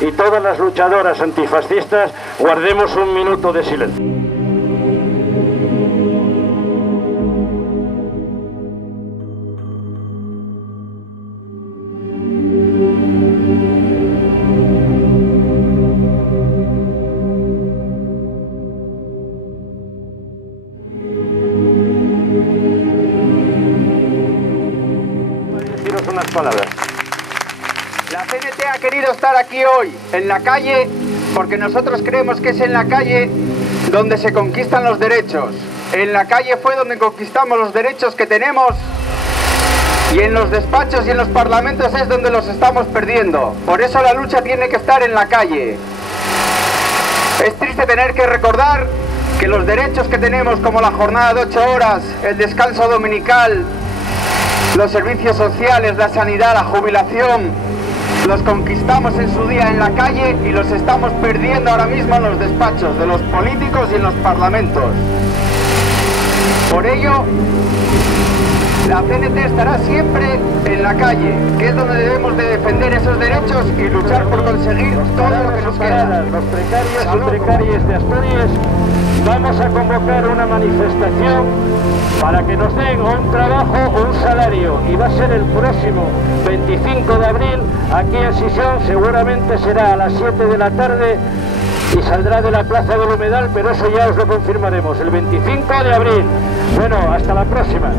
y todas las luchadoras antifascistas guardemos un minuto de silencio. Unas palabras. La CNT ha querido estar aquí hoy, en la calle, porque nosotros creemos que es en la calle donde se conquistan los derechos. En la calle fue donde conquistamos los derechos que tenemos y en los despachos y en los parlamentos es donde los estamos perdiendo. Por eso la lucha tiene que estar en la calle. Es triste tener que recordar que los derechos que tenemos, como la jornada de 8 horas, el descanso dominical, los servicios sociales, la sanidad, la jubilación, los conquistamos en su día en la calle y los estamos perdiendo ahora mismo en los despachos de los políticos y en los parlamentos. Por ello, la CNT estará siempre en la calle, que es donde debemos de defender esos derechos y luchar por conseguir todo lo que nos queda. Los precarios y precarias de Asturias vamos a convocar una manifestación para que nos den un trabajo o un salario, y va a ser el próximo 25 de abril aquí en Sisión. Seguramente será a las 7 de la tarde y saldrá de la Plaza del Humedal, pero eso ya os lo confirmaremos, el 25 de abril. Bueno, hasta la próxima.